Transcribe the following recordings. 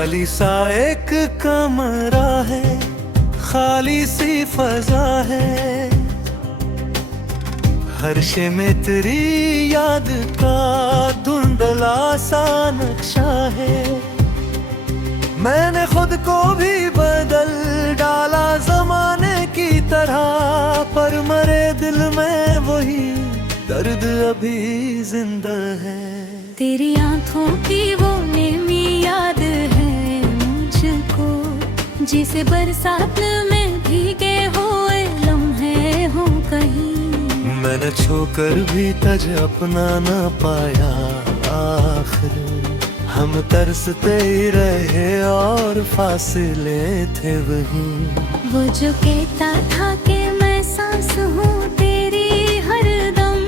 खाली सा एक कमरा है, खाली सी फजा है, हर शे में तेरी याद का धुंधला सा नक्शा है। मैंने खुद को भी बदल डाला जमाने की तरह, पर मरे दिल में वही दर्द अभी जिंदा है। तेरी आंखों की वो नेमी याद है मुझको, जिसे बरसात में भीगे हुए लम्हे हो कहीं। मैंने छोकर भी तज अपना न पाया, आखिर हम तरसते ही रहे और फासले थे वहीं। वो जो कहता था कि मैं सांस हूँ तेरी हरदम,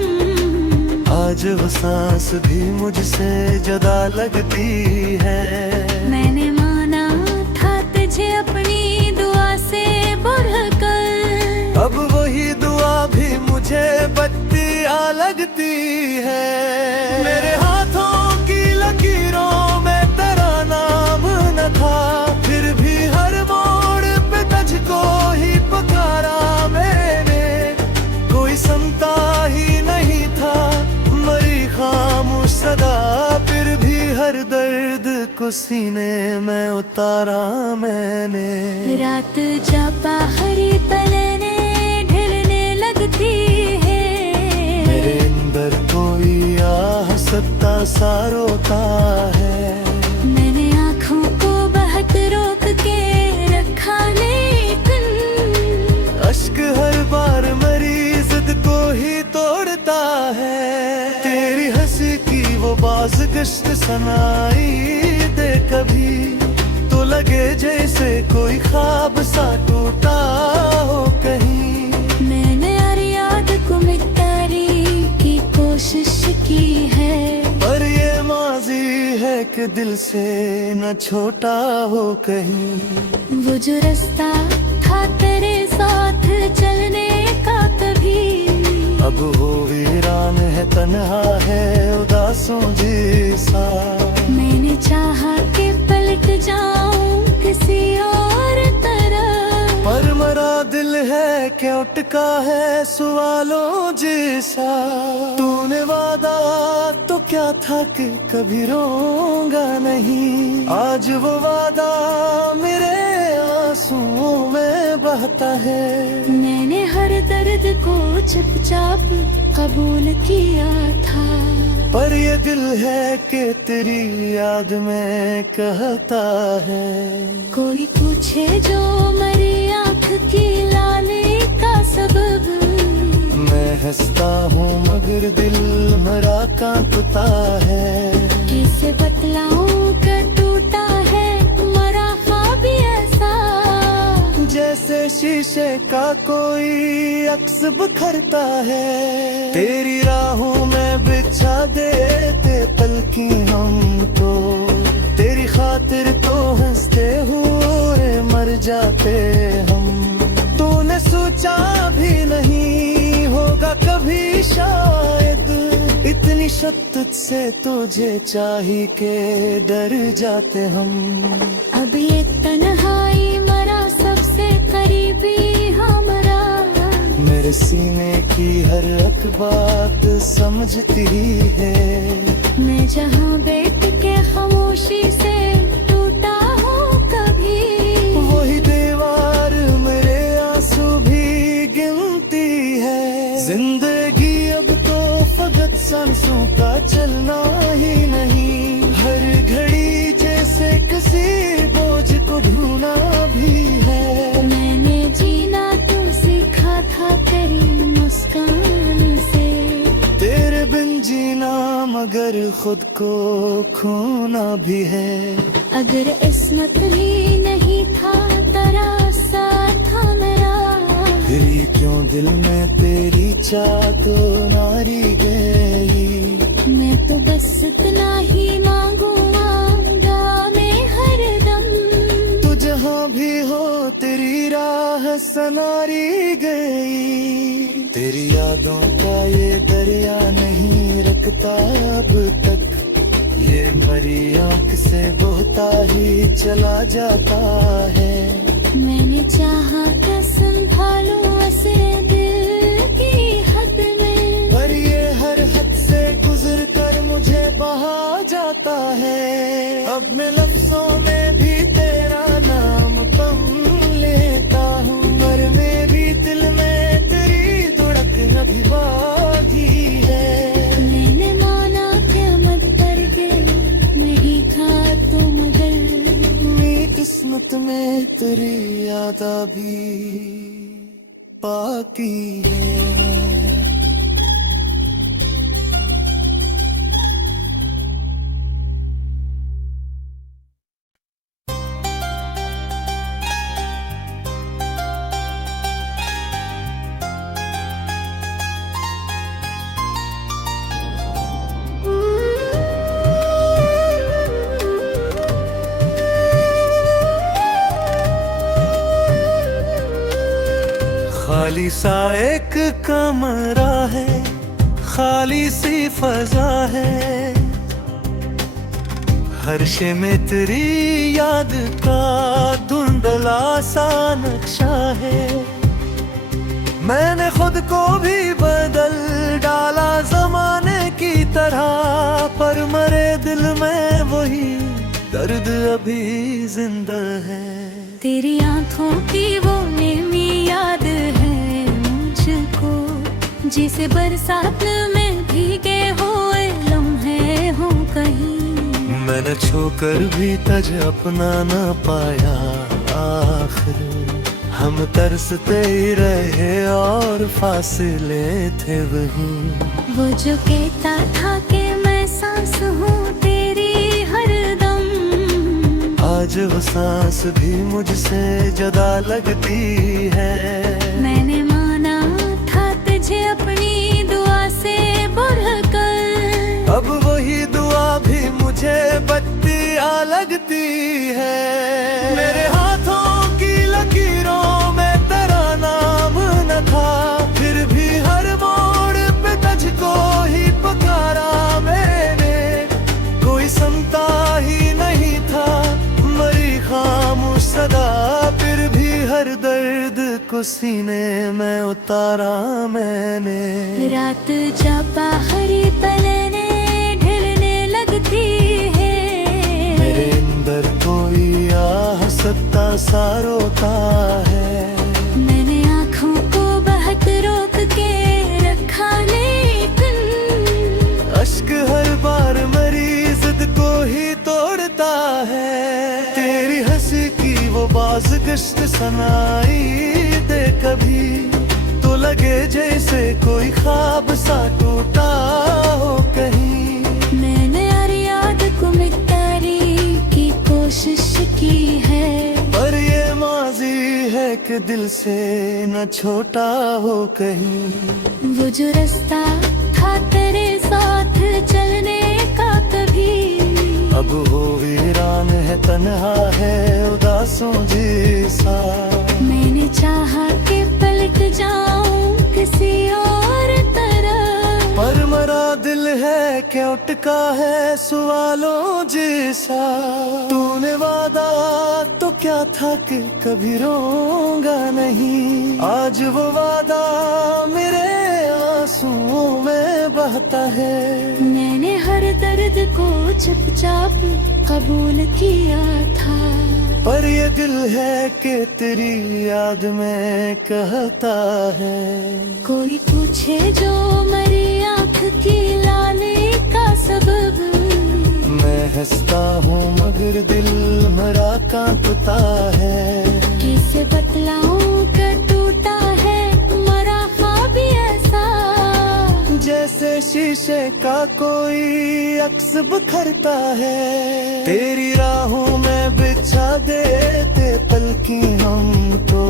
आज वो सांस भी मुझसे जुदा लगती है। मैंने माना था तुझे अपनी दुआ से बढ़कर, अब वही दुआ भी मुझे बत्तियां लगती है। मेरे हाथों की लकीरों में तेरा नाम न था, फिर भी हर मोड़ पे तुझको ही पुकारा मैंने। कोई सुनता ही नहीं था, मरी खामोश सदा, फिर भी हर दर्द को सीने में उतारा मैंने। रात जब बाहरी पलने ढलने लगती है, मेरे अंदर कोई आह सत्ता सा रोता है। मैंने आँखों को बहत रोक के रखा, लेकिन अश्क हर बार मरी जिद को ही तोड़ता है। तेरी हंसी की वो बाज़गश्त सनाई दे कभी, तो लगे जैसे कोई ख्वाब सा टूटा हो कहीं। मैंने हर याद को मिटाने की कोशिश की है, पर ये माजी है कि दिल से न छोटा हो कहीं। वो जो रास्ता था तेरे साथ चलने का कभी, अब वो वीरान है, तन्हा है, उदासों जैसा। मैंने चाहा कि पलट जाऊं किसी और तरफ, पर मरा दिल है कि उठका है सवालों जैसा। तूने वादा तो क्या था कि कभी रोऊंगा नहीं, आज वो वादा मेरे आंसुओं में बहता है। मैंने हर दर्द को चुपचाप कबूल किया था, पर ये दिल है कि तेरी याद में कहता है। कोई पूछे जो मरी आँख की लाली का सबब, मैं हंसता हूँ मगर दिल मरा कांपता है। कैसे बतलाऊं कि टूटा है मरा ख्वाब ऐसा, जैसे शीशे का कोई अक्स बिखरता है। तेरी राहों में बिछा देते पलकी हम तो, तेरी खातिर तो हंसते हुए मर जाते हम। तूने सोचा भी नहीं होगा कभी शायद, इतनी शिद्दत से तुझे चाही के डर जाते हम। अब ये तन्हाई मरा सबसे करीबी हमारा, मेरे सीने की हर एक बात समझती है। मैं जहाँ बैठ के खामोशी से टूटा हूँ कभी, वही दीवार मेरे आंसू भी गिनती है। जिंदगी अब तो फकत सांसों का चलना ही नहीं, हर घड़ी जैसे किसी बोझ को ढूंढना भी है। मैंने जीना तो सीखा था तेरी मुस्कान से, तेरे बिन जीना मगर खुद को खोना भी है। अगर इस्मत ही नहीं था तेरा साथ था मेरा, फिर ये क्यों दिल में तेरी चाह को नारी गई। मैं तो बस इतना ही मांगूंगा मैं हरदम, तू जहाँ भी हो तेरी राह सनारी गई। तेरी यादों का ये दरिया नहीं रुकता अब तक, ये मरी आंखें एक से बोता ही चला जाता है। मैंने चाहा कि संभालूं उसे दिल की हद में, पर ये हर हद से गुजर कर मुझे बहा जाता है। अब मैं लफ्जों में भी तेरा नाम कम लेता हूँ, पर मेरी दिल में तेरी धड़क अभी बाकी है। मैंने माना कि मत करके नहीं था तो मगर मेरी किस्मत में तेरी याद भी बाकी है। खाली सा एक कमरा है, खाली सी फजा है, हर शे में तेरी याद का धुंधला सा नक्शा है। मैंने खुद को भी बदल डाला जमाने की तरह, पर मरे दिल में वही दर्द अभी जिंदा है। तेरी आंखों की वो नेमी याद है मुझको, जिसे बरसात में भीगे हुए लम्हे हो कहीं। मैंने छूकर भी तुझे अपना न पाया, आखिर हम तरसते ही रहे और फासले थे वहीं। वो जो कहता था कि मैं सांस हूँ तेरी हरदम, आज वो सांस भी मुझसे जुदा लगती है। मैंने माना था तुझे अपनी दुआ से बढ़कर, अब वही दुआ भी मुझे बत्तियाँ लगती है। मेरे हाथों की लकीरों में तेरा नाम न था, फिर भी हर मोड़ पे तुझको ही पुकारा मैंने। कोई सुनता ही नहीं था, मरी खामोश सदा, फिर भी हर दर्द को सीने में उतारा मैंने। रात जब बाहरी पलने ढलने लगती है, मेरे अंदर कोई आह सत्ता सा रोता है। मैंने आँखों को बहुत रोक के रखा, लेकिन अश्क हर बार मरी जिद को ही तोड़ता है। तेरी हंसी की वो बाज गश्त सनाई दे कभी, तो लगे जैसे कोई ख्वाब सा टूटा हो कहीं। मैंने हर याद को मिटाने की कोशिश की है, पर ये माजी है कि दिल से न छोटा हो कहीं। वो जो रास्ता था तेरे साथ चलने का कभी, अब वो वीरान है, तन्हा है, उदासों जैसा। मैंने चाहा कि पलट जाऊं किसी और तरह, पर मरा दिल है क्या उटका है सवालों जैसा। तूने वादा तो क्या था कि कभी रोऊंगा नहीं, आज वो वादा मेरे आंसुओं में बहता है। मैंने हर दर्द को चुपचाप कबूल किया था, पर ये दिल है कि तेरी याद में कहता है। कोई पूछे जो मरी आँख की लाली का सबब, मैं हंसता हूँ मगर दिल मरा कांपता है। किसे बतलाऊं कि टूटा है मरा ख्वाब ऐसा, जैसे शीशे का कोई अक्स बिखरता है। तेरी राहों में बिछा देते पलकी हम तो,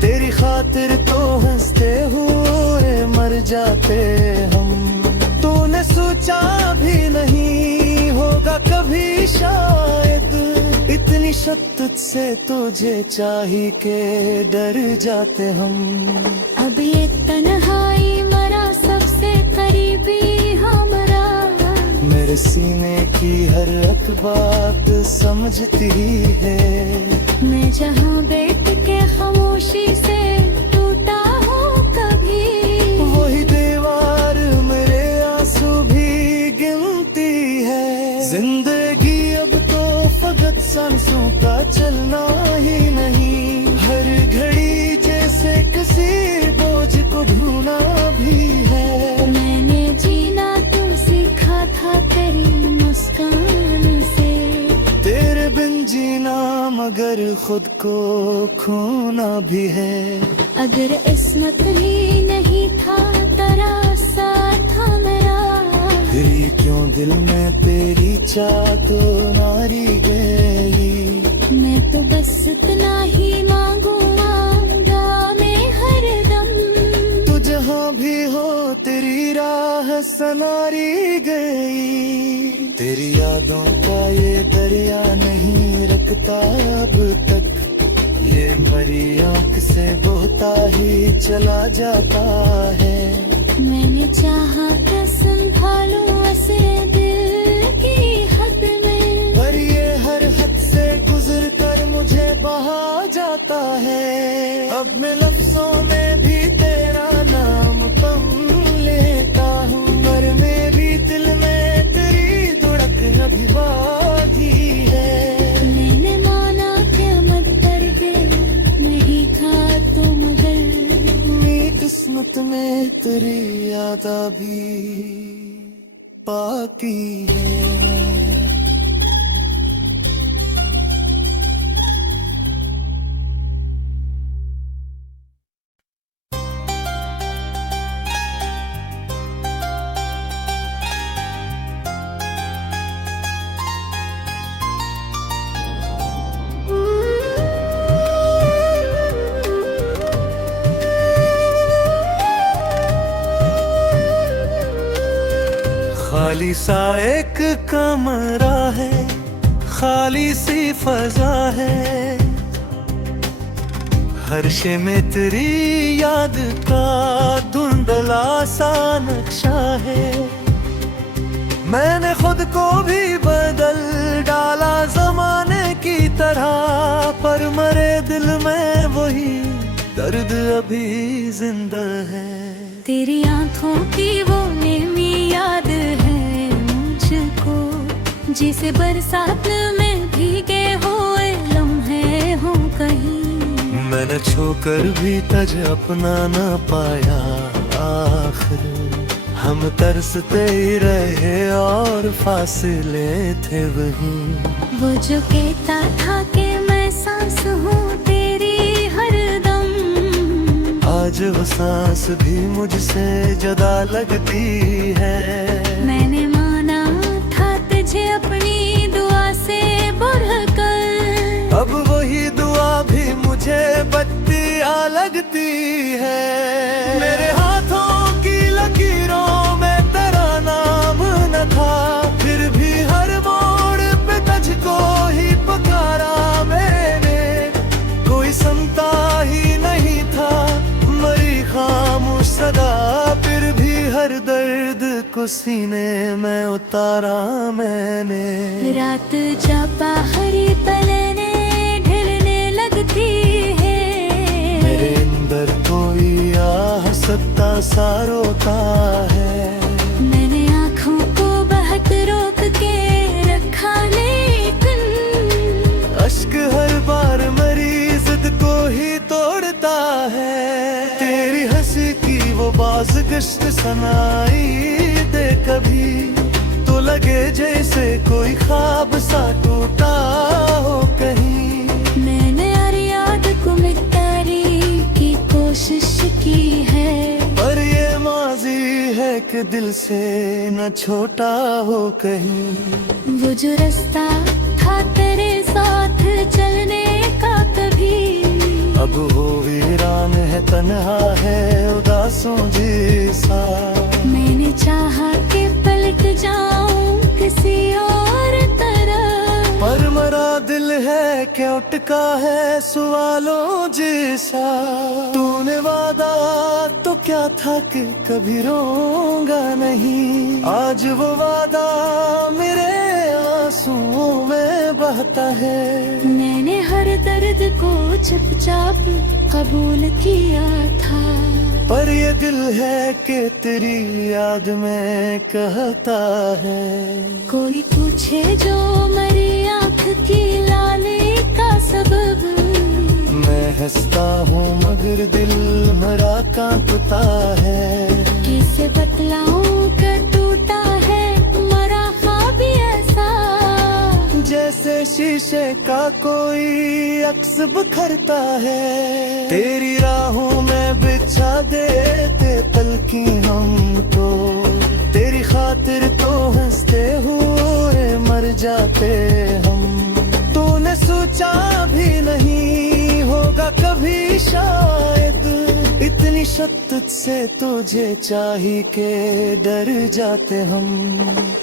तेरी खातिर तो हंसते हुए मर जाते हम। तूने सोचा भी नहीं होगा कभी शायद, इतनी शद्दत से तुझे चाही के डर जाते हम। अब ये तन्हाई मरा सबसे करीबी हमारा, मेरे सीने की हर एक बात समझती है। मैं जहाँ बैठ के खामोशी से टूटा हूँ कभी, वही दीवार मेरे आंसू भी गिनती है। जिंदगी अब तो फकत सांसों का चलना ही नहीं, हर घड़ी जैसे किसी बोझ को ढूंढना भी है। मैंने जीना तो सीखा था तेरी मुस्कान से, तेरे बिन जीना मगर खुद को खोना भी है। अगर इस्मत ही नहीं था तेरा साथ था मेरा, फिर ये क्यों दिल में तेरी चाह तो नारी गई। मैं तो बस इतना ही मांगूंगा मैं हर दम, तू जहाँ भी हो तेरी राह सनारी गई। तेरी यादों का ये दरिया नहीं रुकता अब तक, ये मरी आँख से बहता ही चला जाता है। मैंने चाहा था संभालूं ऐसे दिल की हद में, पर ये हर हद से गुजर कर मुझे बहा जाता है। अब मैं लफ्जों में भी तेरा नाम कम लेता हूँ, पर मेरी दिल में तेरी धड़क अभी बाकी है। मैंने माना क्या मत दर्द नहीं था तो मगर, मेरी किस्मत में तेरी याद भी बाकी है। खाली सा एक कमरा है, खाली सी फजा है, हर शे में तेरी याद का धुंधला सा नक्शा है। मैंने खुद को भी बदल डाला जमाने की तरह, पर मरे दिल में वही दर्द अभी जिंदा है। तेरी आंखों की वो नेमी याद है मुझको, जिसे बरसात में भीगे हुए लम्हे हो कहीं। मैंने छूकर भी तुझे अपना न पाया, आखिर हम तरसते ही रहे और फासले थे वहीं। वो जो कहता था कि मैं सांस हूँ तेरी हरदम, आज वो सांस भी मुझसे जुदा लगती है। मैंने माना था तुझे अपनी दुआ से बढ़कर, अब वही दुआ भी मुझे बत्तियाँ लगती है। मेरे हाथों की लकीरों में तेरा नाम न था, फिर भी हर मोड़ पे तुझको ही पुकारा मैंने। कोई सुनता ही नहीं था, मरी खामोश सदा, फिर भी हर दर्द को सीने में उतारा मैंने। रात जा बाहरी पलने ढलने लगती है, मेरे अंदर कोई आह सकता सा रोता है। मैंने आँखों को बहत रोक के रखा, लेकिन अश्क हर बार मरी जिद को ही तोड़ता है। तेरी हंसी की वो बाज़गश्त सनाई दे कभी, तो लगे जैसे कोई ख्वाब सा टूटा हो कहीं। मैंने हर याद को मिटाने की कोशिश की है, पर ये माजी है कि दिल से न छोटा हो कहीं। वो जो रास्ता था तेरे साथ चलने का कभी, अब वो वीरान है, तन्हा है, उदासों जैसा। मैंने चाहा कि पलट जाऊं किसी और तरह, पर मरा दिल है कि उटका है सवालों जैसा। तूने वादा तो क्या था कि कभी रोऊंगा नहीं, आज वो वादा मेरे बहता है। मैंने हर दर्द को चुपचाप कबूल किया था, पर ये दिल है कि तेरी याद में कहता है। कोई पूछे जो मेरी आँख की लाली का सबब, मैं हंसता हूँ मगर दिल मेरा कांपता है। किसे बतलाऊं कि टूटा है मरा ख्वाब ऐसा, जैसे शीशे का कोई अक्स बिखरता है। तेरी राहों में बिछा देते तलकी हम तो, तेरी खातिर तो हंसते हुए मर जाते हम। तूने सोचा भी नहीं होगा कभी शायद, इतनी शद्दत से तुझे चाही के डर जाते हम।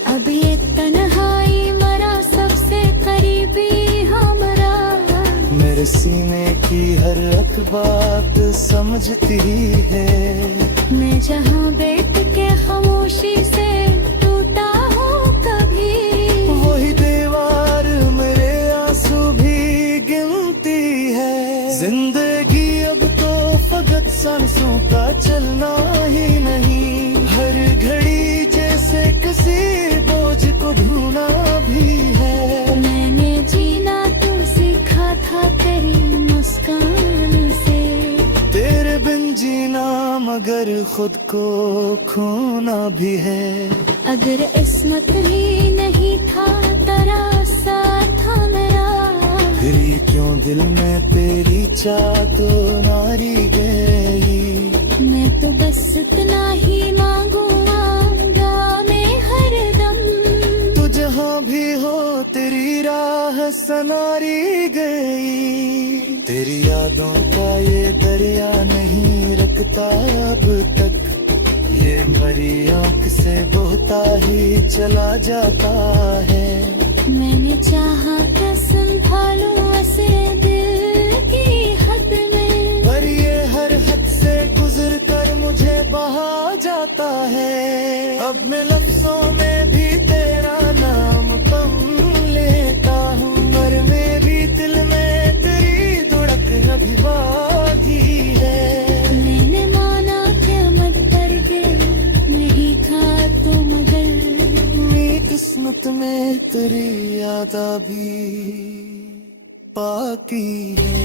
अब ये तन्हाई मरा सबसे करीबी हमारा, मेरे सीने की हर एक बात समझती है। मैं जहाँ बैठ के खामोशी से टूटा हूँ कभी, वही दीवार मेरे आंसू भी गिनती है। जिंदगी अब तो फकत सांसों का चलना ही नहीं, हर घड़ी जैसे किसी बोझ को ढूंढना भी है। मैंने जीना तो सीखा था तेरी मुस्कान से, तेरे बिन जीना मगर खुद को खोना भी है। अगर इस्मत ही नहीं था तेरा साथ मेरा, फिर ये क्यों दिल में तेरी चाहत नारी गई। मैं तो बस इतना ही मांगूंगा मैं हर दम, तू जहाँ भी हो तेरी राह सनारी गई। तेरी यादों का ये दरिया नहीं रखता अब तक, ये मरी आँख से बहता ही चला जाता है। मैंने चाहा कि संभालूं ऐसे दिल की हद में, पर ये हर हद से गुजर कर मुझे बहा जाता है। अब मैं लफ्जों में भी तेरा नाम कम लेता हूँ, पर मेरी दिल में तेरी धड़कन अभी बाकी है। मैंने माना कि मत करके नहीं था तो मगर, मेरी किस्मत में तेरी याद भी बाकी है।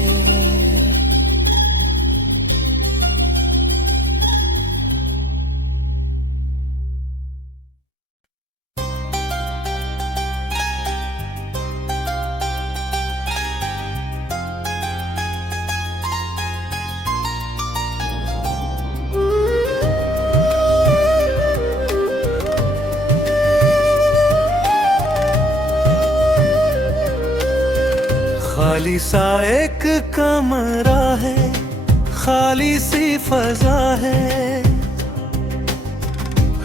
खाली सा एक कमरा है, खाली सी फजा है,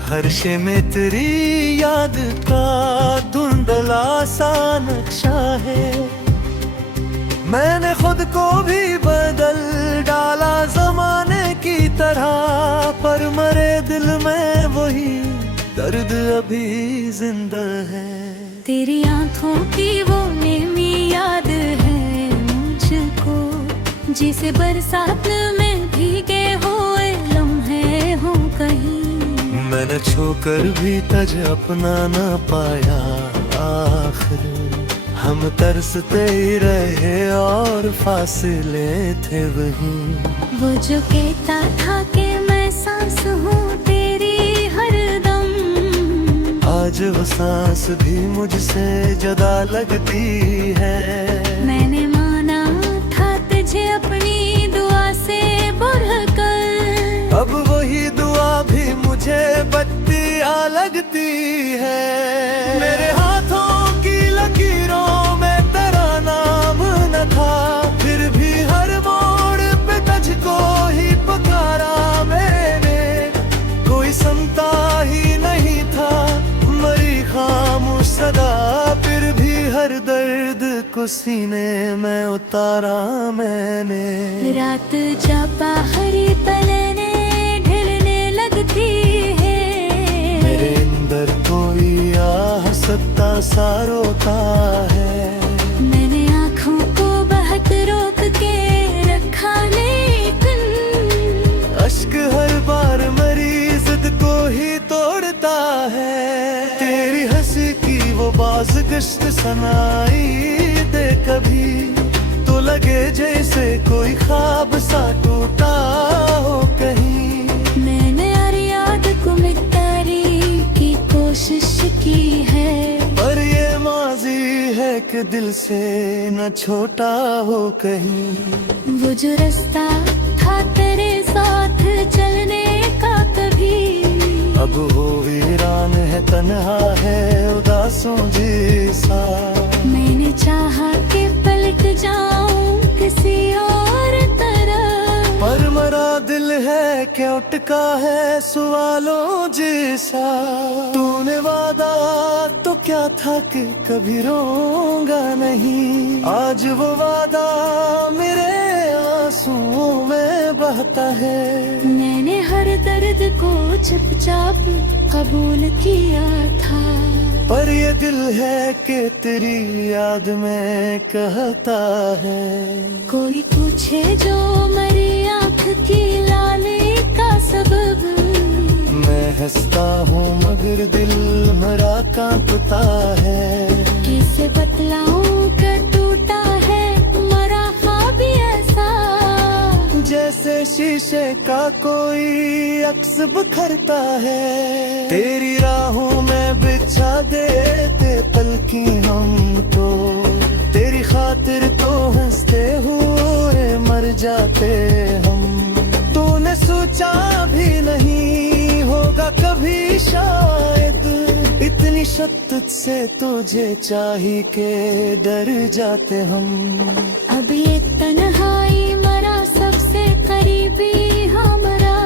हर शे में तेरी याद का धुंधला सा नक्शा है। मैंने खुद को भी बदल डाला जमाने की तरह, पर मरे दिल में वही दर्द अभी जिंदा है। तेरी आंखों की वो नेमी याद है मुझको, जिसे बरसात में भीगे हुए लम्हे हो कहीं। मैंने छूकर भी तुझे अपना ना पाया, आखिर हम तरसते ही रहे और फासले थे वहीं। वो जो कहता था कि मैं सांस हूँ तेरी हरदम, आज वो सांस भी मुझसे जुदा लगती है। मैंने माना था तुझे अपनी दुआ से बढ़कर, अब वही दुआ भी मुझे बत्तियाँ लगती है। मेरे हाथों की लकीरों में तेरा नाम न था, फिर भी हर मोड़ पे तुझको ही पुकारा मैंने। कोई सुनता ही नहीं था मरी खामोश सदा, फिर भी हर दर्द को सीने में उतारा मैंने। रात जा बाहरी पलने ढलने लगती है, मेरे अंदर कोई आह सत्ता सा रोता है। आवाज गश्त सनाई दे कभी, तो लगे जैसे कोई ख्वाब सा टूटा हो कहीं। मैंने यार याद को मिटाने की कोशिश की है, पर ये माजी है कि दिल से न छोटा हो कहीं। वो जो रास्ता था तेरे साथ चलने का कभी, अब वो वीरान है, तन्हा है, उदासों जैसा। मैंने चाहा कि पलट जाऊं किसी और तरह, पर मरा दिल है कि उटका है सवालों जैसा। तूने वादा तो क्या था कि कभी रोऊंगा नहीं, आज वो वादा मेरे आंसुओं में बहता है। मैंने हर दर्द को चुपचाप कबूल किया था, पर ये दिल है कि तेरी याद में कहता है। कोई पूछे जो मेरी आँख की लाली का सबब, मैं हंसता हूँ मगर दिल मेरा कांपता है। किसे बतलाऊं कि टूटा है मरा ख्वाब ऐसा, जैसे शीशे का कोई अक्स बिखरता है। तेरी राहों में बिछा देते पलकी हमको, तेरी खातिर तो हंसते हुए मर जाते हम। तूने सोचा भी नहीं होगा कभी शायद, इतनी शिद्दत से तुझे चाही के डर जाते हम। अब ये तन्हाई मरा सबसे करीबी हमारा,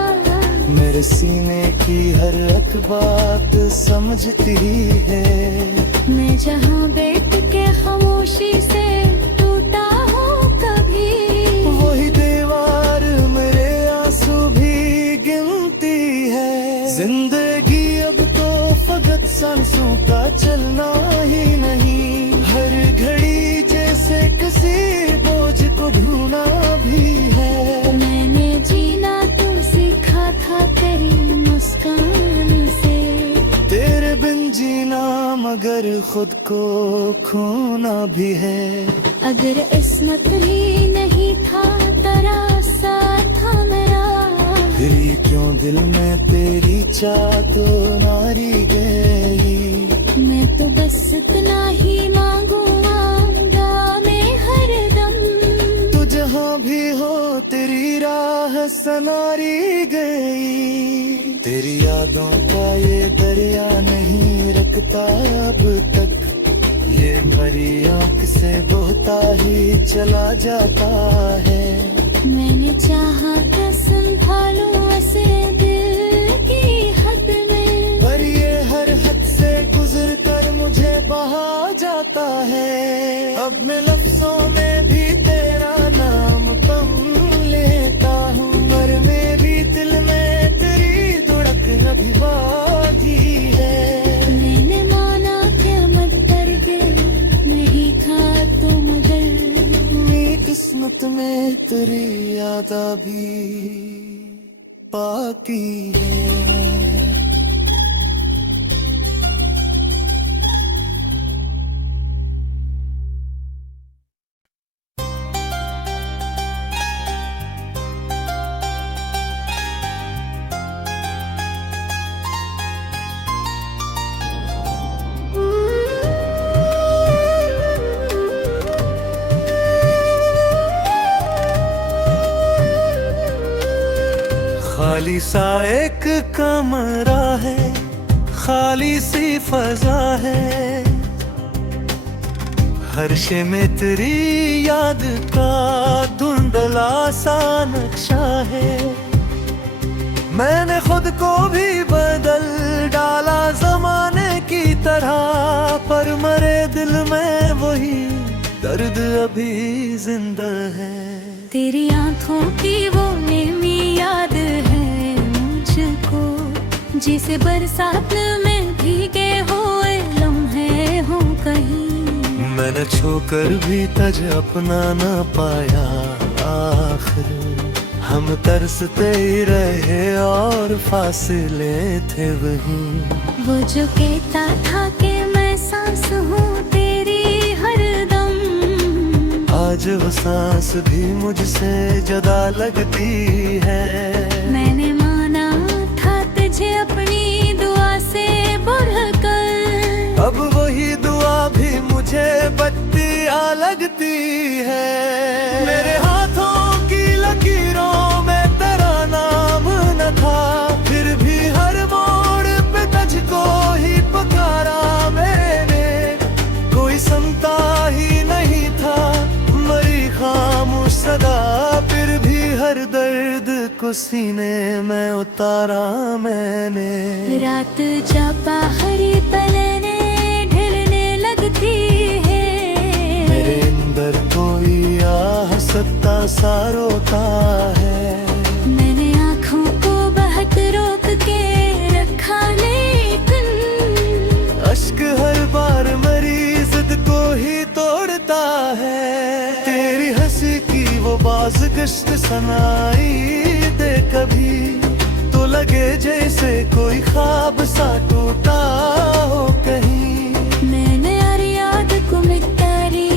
मेरे सीने की हर एक बात समझती है। मैं जहाँ बैठ के खामोशी से टूटा हूँ कभी, वही दीवार मेरे आंसू भी गिनती है। जिंदगी अब तो फकत सांसों का चलना ही नहीं, हर घड़ी जैसे किसी बोझ को ढूंढना भी है। मैंने जीना तो सीखा था तेरी मुस्कान से, तेरे बिन जीना मगर खुद को खोना भी है। अगर इस्मत ही नहीं था तेरा साथ था मेरा, फिर ये क्यों दिल में तेरी चाह तो नारी गई। मैं तो बस इतना ही मांगूंगा मैं हर दम, तू जहाँ भी हो तेरी राह सनारी गई। तेरी यादों का ये दरिया नहीं रुकता अब तक, ये मरी आँख से बहता ही चला जाता है। मैंने चाहा कि संभालूं ऐसे दिल की हद में, पर ये हर हद से गुजर कर मुझे बहा जाता है। अब मैं लफ्जों में भी तेरा नाम कम लेता हूँ, पर मैं भी दिल में तेरी धड़कन भी बाकी है। मैंने माना कि मत दर्द नहीं था तो मगर, मेरी किस्मत में तेरी याद भी बाकी है। खाली सा एक कमरा है, खाली सी फजा है, हर शे में तेरी याद का धुंधला सा नक्शा है। मैंने खुद को भी बदल डाला जमाने की तरह, पर मरे दिल में वही दर्द अभी जिंदा है। तेरी आंखों की वो नेमी याद है मुझको, जिसे बरसात में भीगे हुए लम्हे हो कहीं। मैंने छोकर भी तज अपना ना पाया, आखिर हम तरसते ही रहे और फासले थे वहीं। वो जो कहता था कि मैं सांस हूँ आज वो सांस भी मुझसे जुदा लगती है। मैंने माना था तुझे अपनी दुआ से बढ़कर, अब वही दुआ भी मुझे बत्तियां लगती है। मेरे हाथों की लकीरों में तेरा नाम न था, फिर भी हर मोड़ पे तुझको ही पुकारा मैंने। कोई सुनता ही नहीं था, मरी खामोश सदा, फिर भी हर दर्द को सीने में उतारा मैंने। रात जा बाहरी पलने ढलने लगती है, मेरे अंदर कोई आह सत्ता सा रोता है। मैंने आँखों को बहुत रोक के रखा, लेकिन अश्क हर बार मरी जिद को ही तोड़ता है। तेरी हंसी की वो बाज़गश्त सनाई दे कभी, तो लगे जैसे कोई ख्वाब सा टूटा हो कहीं। मैंने हर याद को मिटाने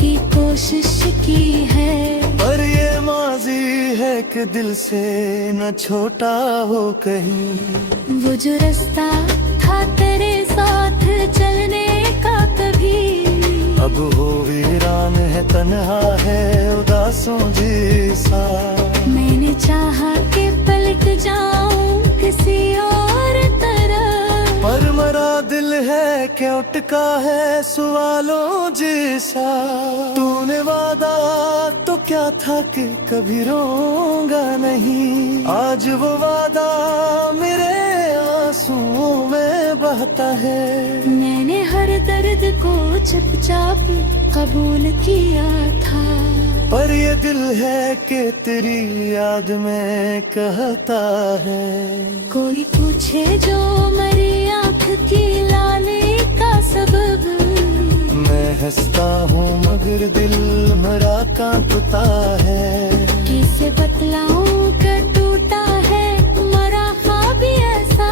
की कोशिश की है, पर ये माजी है कि दिल से न छोटा हो कहीं। वो जो रास्ता था तेरे साथ चलने का कभी, अब वो वीरान है, तन्हा है, उदासों जैसा। मैंने चाहा कि पलट जाऊं किसी और तरफ, पर मरा दिल है कि उठका है सवालों जैसा। तूने वादा तो क्या था कि कभी रोऊंगा नहीं, आज वो वादा मेरे आंसुओं में बहता है। मैंने हर दर्द को चुपचाप कबूल किया था, पर ये दिल है कि तेरी याद में कहता है। कोई पूछे जो मरी आँख की लाली का सबब, मैं हंसता हूँ मगर दिल मरा कांपता है। किसे बतलाऊं कि टूटा है मरा ख्वाब ऐसा,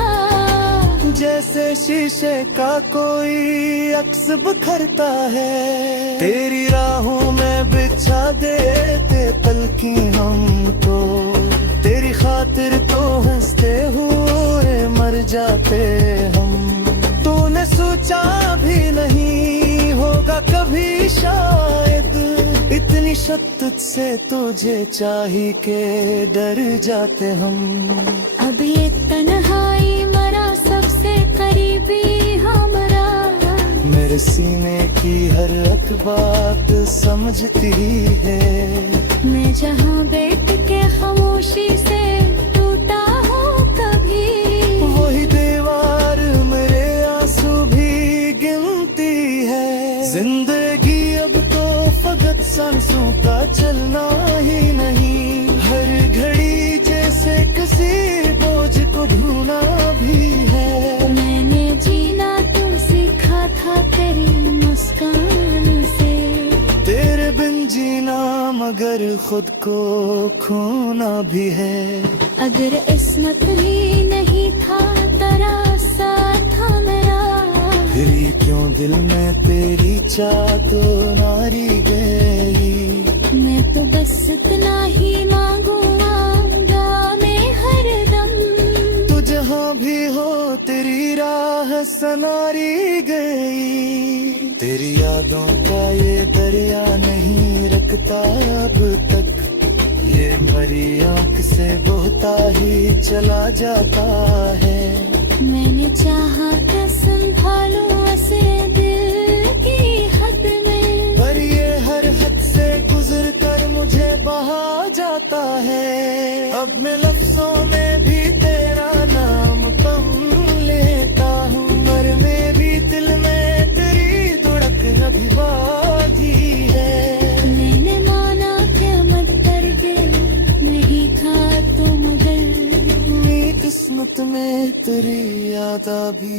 जैसे शीशे का कोई अक्स बिखरता है। तेरी राहों में बिछा देते पलकी हमको, तेरी खातिर तो हंसते हुए मर जाते हम। तूने सोचा भी नहीं होगा कभी शायद, इतनी शद्दत से तुझे चाही के डर जाते हम। अब ये तन्हाई मरा सबसे करीबी हमारा, मेरे सीने की हर एक बात समझती है। मैं जहाँ बैठ के खामोशी से टूटा हूँ कभी, वही दीवार मेरे आंसू भी गिनती है। जिंदगी अब तो फकत सांसों का चलना ही नहीं, हर घड़ी जैसे किसी बोझ को ढूंढना भी है। मैंने जीना तो सीखा था तेरी मुस्कान से, तेरे बिन जीना मगर खुद को खोना भी है। अगर इस्मत ही नहीं था तेरा साथ था मेरा, फिर ये क्यों दिल में तेरी चाह तो नारी गई। मैं तो बस इतना ही मांगूंगा मैं हर दम, तू जहाँ भी हो तेरी राह सनारी गई। तेरी यादों का ये दरिया नहीं रुकता अब तक, ये मरी आँख से बहता ही चला जाता है। मैंने चाहा कि संभालूं उसे दिल की हद में, पर ये हर हद से गुजर कर मुझे बहा जाता है। अब मैं लफ्जों में भी तेरा नाम कम लेता हूँ, मर में भी दिल में तेरी धड़कन भी बाधी है। मैंने माना कि मत दर्द नहीं था तो मगर, मेरी किस्मत में तेरी याद भी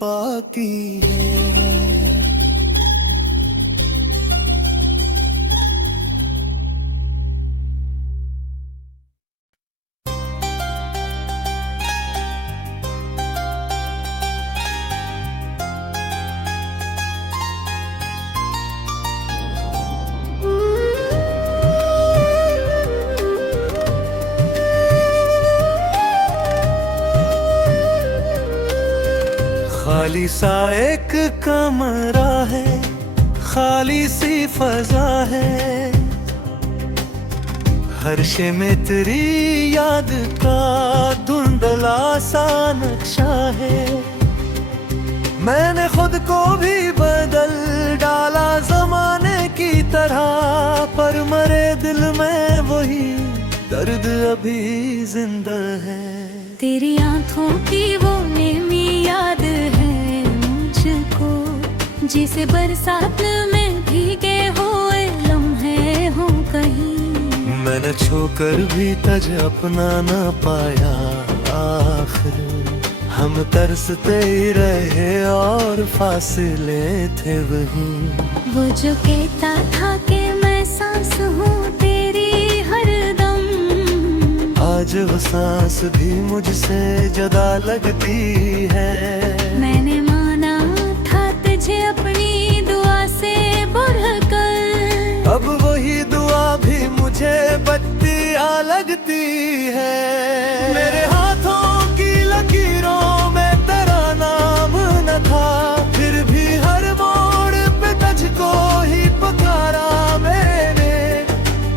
बाकी है। खाली सा एक कमरा है, खाली सी फजा है, हर शे में तेरी याद का धुंधला सा नक्शा है। मैंने खुद को भी बदल डाला जमाने की तरह, पर मरे दिल में वही दर्द अभी जिंदा है। तेरी आंखों की वो नेमी याद है मुझको, जिसे बरसात में भीगे हुए लम्हे हो कहीं। मैंने छोकर भी तज अपना न पाया, आखिर हम तरसते ही रहे और फासले थे वहीं। वो जो कहता था कि मैं सांस हूँ तेरी हरदम, आज वो सांस भी मुझसे जुदा लगती है। मैंने माना था तुझे अपनी दुआ से बढ़कर, अब वही दुआ भी मुझे बत्तियाँ लगती है। मेरे हाथों की लकीरों में तेरा नाम न था, फिर भी हर मोड़ पे तुझको ही पुकारा मैंने।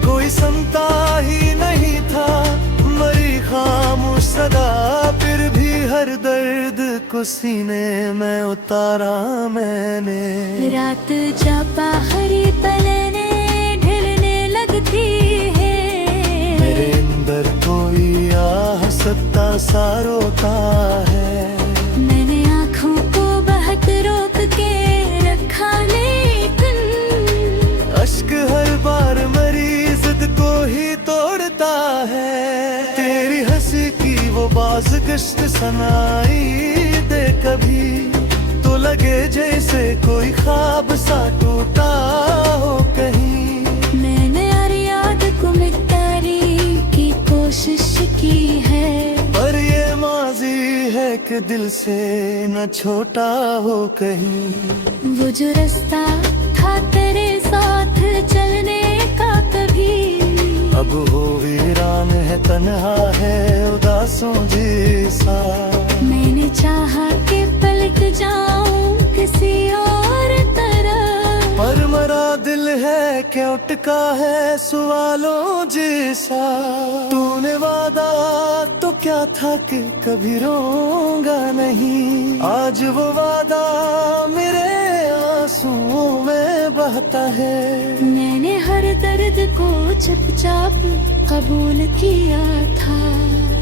कोई सुनता ही नहीं था, मरी खामोश सदा, फिर भी हर दर्द को सीने में उतारा मैंने। रात जब बाहरी पलने ढलने लगती है, मेरे अंदर कोई आह सत्ता सा रोता है। मैंने आँखों को बहत रोक के रखा, लेकिन अश्क हर बार मरी जिद को ही तोड़ता है। तेरी हंसी की वो बाज गश्त सनाई दे कभी, तो लगे जैसे कोई ख्वाब सा टूटा हो कहीं। मैंने हर याद को मिटाने की कोशिश की है, पर ये माजी है कि दिल से न छोटा हो कहीं। वो जो रास्ता था तेरे साथ चलने का कभी, अब वो वीरान है, तन्हा है, उदासों जैसा। मैंने चाहा कि पलट जाऊं किसी और तरफ, पर मरा दिल है कि उठका है सवालों जैसा। तूने वादा तो क्या था कि कभी रोऊंगा नहीं, आज वो वादा मेरे आंसुओं में बहता है। मैंने हर दर्द को चुपचाप कबूल किया था,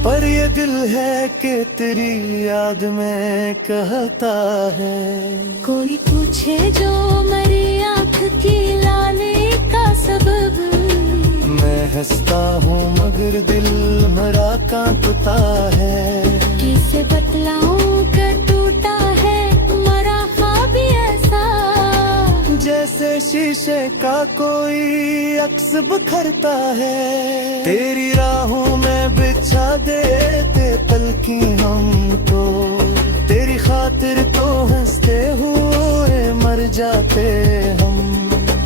पर ये दिल है कि तेरी याद में कहता है। कोई पूछे जो मरी आँख की लाली का सबब, मैं हंसता हूँ मगर दिल मरा कांपता है। किसे बतलाऊं कि टूटा है मरा ख्वाब ऐसा, जैसे शीशे का कोई अक्स बिखरता है। तेरी राहों में बिछा देते पलकी हमको, तेरी खातिर तो हंसते हुए मर जाते हम।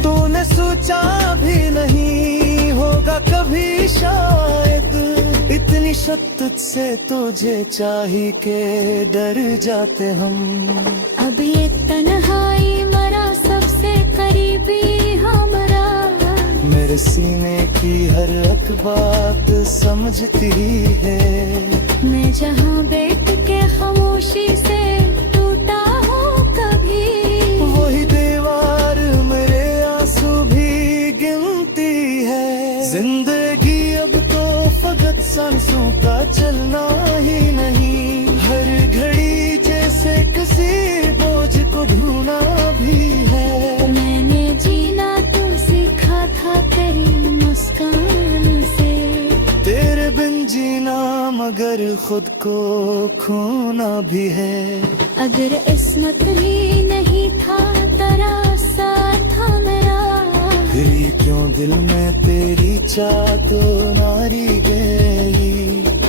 तूने सोचा भी नहीं होगा कभी शायद, इतनी शद्दत से तुझे चाही के डर जाते हम। अब ये तन्हाई मरा सबसे करीबी हमारा, मेरे सीने की हर एक बात समझती है। मैं जहाँ बैठ के खामोशी से टूटा हूँ कभी, वही दीवार मेरे आंसू भी गिनती है। जिंदगी अब तो फकत सांसों का चलना ही नहीं, हर घड़ी जैसे किसी बोझ को ढूंढना भी है। मैंने जीना तो सीखा था तेरी मुस्कान से, तेरे बिन जीना मगर खुद को खोना भी है। अगर इस्मत ही नहीं था तेरा साथ था मेरा, फिर ये क्यों दिल में तेरी चाह तो नारी गई।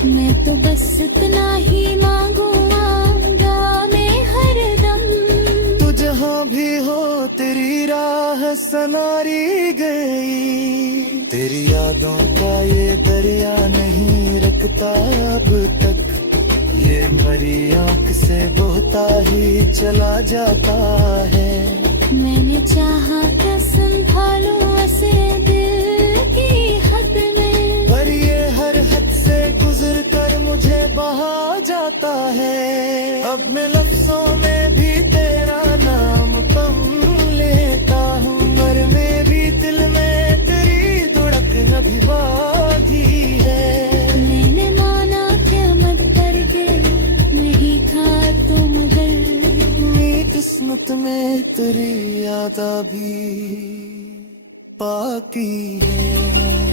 मैं तो बस इतना ही मांगूंगा मैं हरदम, तू जहाँ भी हो तेरी राह सनारी गई। तेरी यादों का ये दरिया नहीं रखता अब तक, ये भरी आंख से बहता ही चला जाता है। मैंने चाहा कि संभालूं उसे दिल की हद में, पर ये हर हद से गुजर कर मुझे बहा जाता है। अब मैं लफ्जों में भी तेरा नाम कम लेता हूँ, पर मेरी दिल में तेरी धड़कन भी बाकी है। मैंने माना कि मत करके नहीं था तो मगर मेरी किस्मत में तेरी याद भी बाकी है।